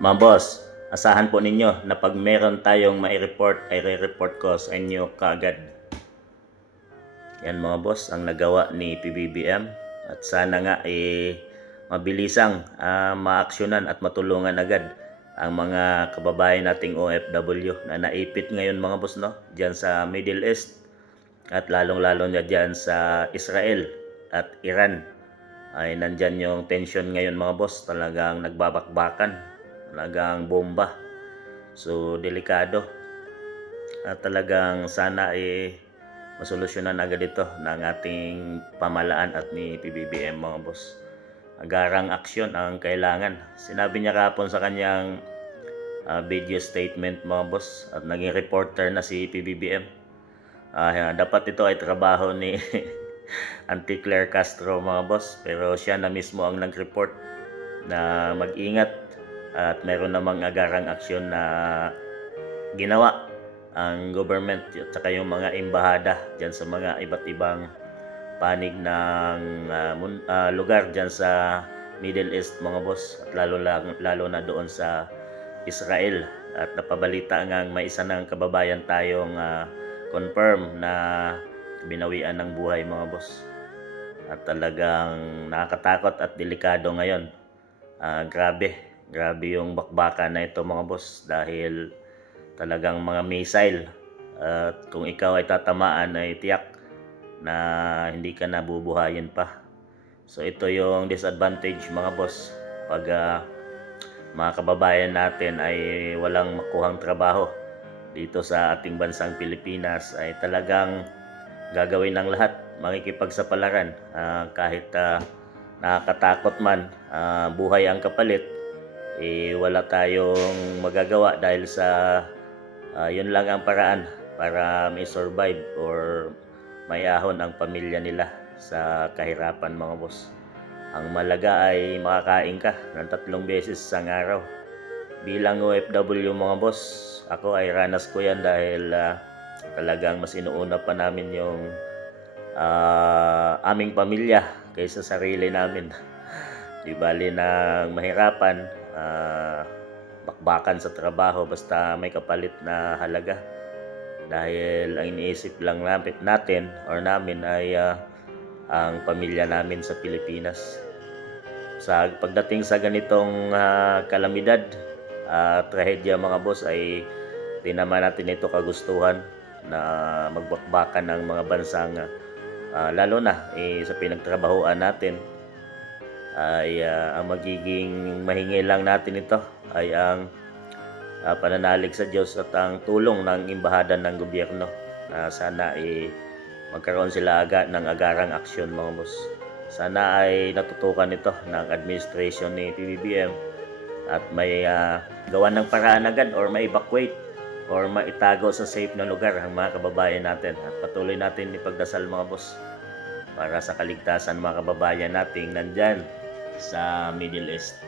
Mga boss, asahan po ninyo na pag meron tayong mai-report ay re-report ko sa inyo kaagad. Yan mga boss ang nagawa ni PBBM at sana nga mabilisang maaksyonan at matulungan agad ang mga kababayan nating OFW na naipit ngayon mga boss, no, diyan sa Middle East at lalong-lalo na diyan sa Israel at Iran. Ay nandyan yung tension ngayon mga boss, talagang nagbabakbakan, talagang bomba. So delikado at talagang sana masolusyonan agad ito ng ating pamalaan at ni PBBM mga boss. Agarang aksyon ang kailangan. Sinabi niya kahapon sa kanyang video statement mga boss at naging reporter na si PBBM. Dapat ito ay trabaho ni Auntie Claire Castro mga boss, pero siya na mismo ang nag-report na mag-ingat at meron namang agarang aksyon na ginawa ang government at saka yung mga embahada dyan sa mga iba't ibang panig ng lugar dyan sa Middle East mga boss, at lalo na doon sa Israel. At napabalita nga may isa ng kababayan tayong confirm na binawian ng buhay mga boss. At talagang nakakatakot at delikado ngayon. Grabe yung bakbakan na ito mga boss, dahil talagang mga missile at kung ikaw ay tatamaan ay tiyak na hindi ka nabubuhayin pa. So ito yung disadvantage mga boss pag mga kababayan natin ay walang makuhang trabaho dito sa ating bansang Pilipinas, ay talagang gagawin ng lahat, makikipagsapalaran kahit nakakatakot man, buhay ang kapalit, wala tayong magagawa dahil sa yun lang ang paraan para may survive or may ahon ang pamilya nila sa kahirapan mga boss. Ang malaga ay makakain ka ng 3 beses sa araw. Bilang OFW mga boss, ako ay ranas ko yan dahil talagang mas inuuna pa namin yung aming pamilya kaysa sarili namin. Di bali na mahirapan, bakbakan sa trabaho basta may kapalit na halaga, dahil ang iniisip lang natin or namin ay ang pamilya namin sa Pilipinas. Sa pagdating sa ganitong kalamidad, trahedya mga boss, ay di naman natin ito kagustuhan na magbakbakan ng mga bansang lalo na sa pinagtrabahoan natin. Ay ang magiging mahingi lang natin ito ay ang pananalig sa Diyos at ang tulong ng imbahada ng gobyerno na sana magkaroon sila ng agarang aksyon mga boss. Sana ay natutukan ito ng administration ni PBBM at may gawan ng paraan agad or ma-evacuate or maitago sa safe na lugar ang mga kababayan natin. At patuloy natin ipagdasal mga boss para sa kaligtasan ng mga kababayan nating nandyan sa Middle East.